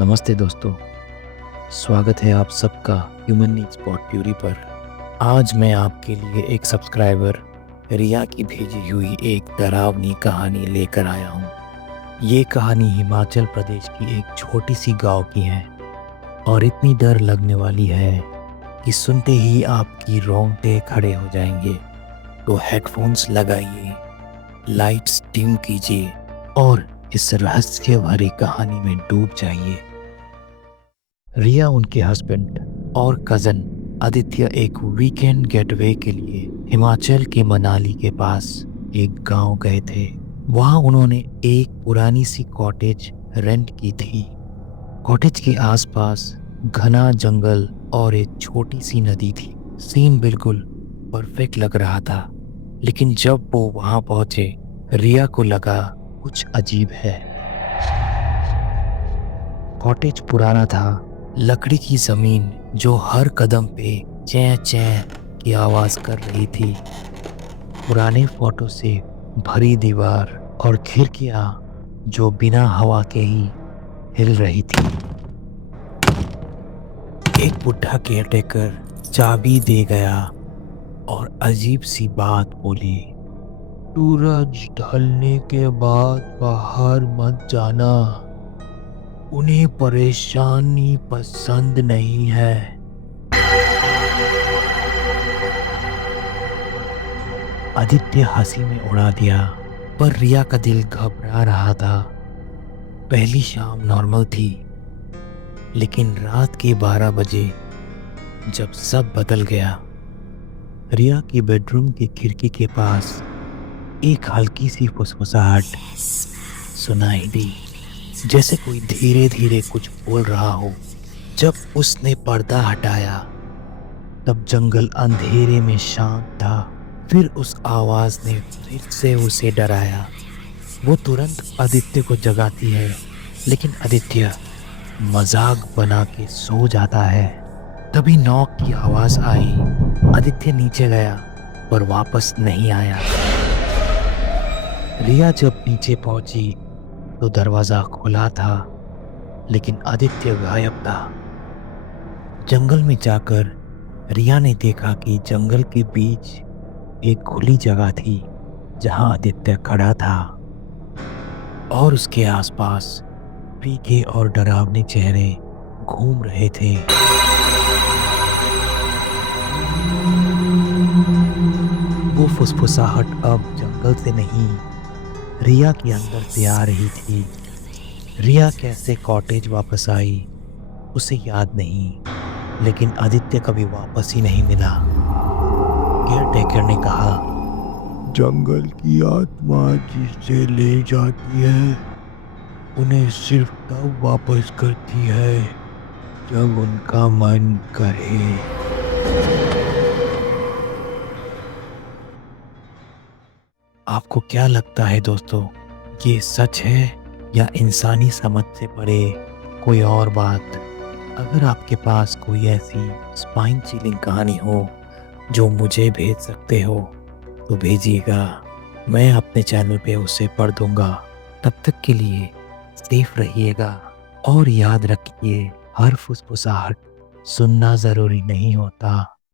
नमस्ते दोस्तों, स्वागत है आप सबका ह्यूमन नीड्स पॉडक्यूरी पर। आज मैं आपके लिए एक सब्सक्राइबर रिया की भेजी हुई एक डरावनी कहानी लेकर आया हूँ। ये कहानी हिमाचल प्रदेश की एक छोटी सी गांव की है और इतनी डर लगने वाली है कि सुनते ही आपकी रोंगटे खड़े हो जाएंगे। तो हेडफोन्स लगाइए, लाइट्स डिम कीजिए और इस रहस्य भरी कहानी में डूब जाइए। रिया, उनके हस्बैंड और कज़न आदित्य एक वीकेंड गेटवे के लिए हिमाचल के मनाली के पास एक गांव गए थे। वहां उन्होंने एक पुरानी सी कॉटेज रेंट की थी। कॉटेज के आसपास घना जंगल और एक छोटी सी नदी थी। सीन बिल्कुल परफेक्ट लग रहा था, लेकिन जब वो वहां पहुंचे, रिया को लगा कुछ अजीब है। कॉटेज पुराना था, लकड़ी की जमीन जो हर कदम पे चैं चैं की आवाज कर रही थी, पुराने फोटो से भरी दीवार और खिड़कियां जो बिना हवा के ही हिल रही थी। एक बुढ़ा केयरटेकर चाबी दे गया और अजीब सी बात बोली, सूरज ढलने के बाद बाहर मत जाना, उन्हें परेशानी पसंद नहीं है। आदित्य हंसी में उड़ा दिया, पर रिया का दिल घबरा रहा था। पहली शाम नॉर्मल थी, लेकिन रात के 12 बजे जब सब बदल गया, रिया की बेडरूम की खिड़की के पास एक हल्की सी फुसफुसाहट सुनाई दी, जैसे कोई धीरे धीरे कुछ बोल रहा हो। जब उसने पर्दा हटाया, तब जंगल अंधेरे में शांत था। फिर उस आवाज ने फिर से उसे डराया। वो तुरंत आदित्य को जगाती है, लेकिन आदित्य मजाक बना के सो जाता है। तभी नॉक की आवाज आई। आदित्य नीचे गया, पर वापस नहीं आया। रिया जब नीचे पहुंची तो दरवाजा खुला था, लेकिन आदित्य गायब था। जंगल में जाकर रिया ने देखा कि जंगल के बीच एक खुली जगह थी जहां आदित्य खड़ा था, और उसके आसपास फीके और डरावने चेहरे घूम रहे थे। वो फुसफुसाहट अब जंगल से नहीं, रिया के अंदर से आ रही थी। रिया कैसे कॉटेज वापस आई उसे याद नहीं, लेकिन आदित्य कभी वापस ही नहीं मिला। केयरटेकर ने कहा, जंगल की आत्मा जिसे ले जाती है, उन्हें सिर्फ तब वापस करती है जब उनका मन करे। आपको क्या लगता है दोस्तों, ये सच है या इंसानी समझ से परे कोई और बात? अगर आपके पास कोई ऐसी स्पाइन चिलिंग कहानी हो जो मुझे भेज सकते हो, तो भेजिएगा। मैं अपने चैनल पे उसे पढ़ दूंगा। तब तक के लिए सेफ रहिएगा और याद रखिए, हर फुसफुसाहट सुनना ज़रूरी नहीं होता।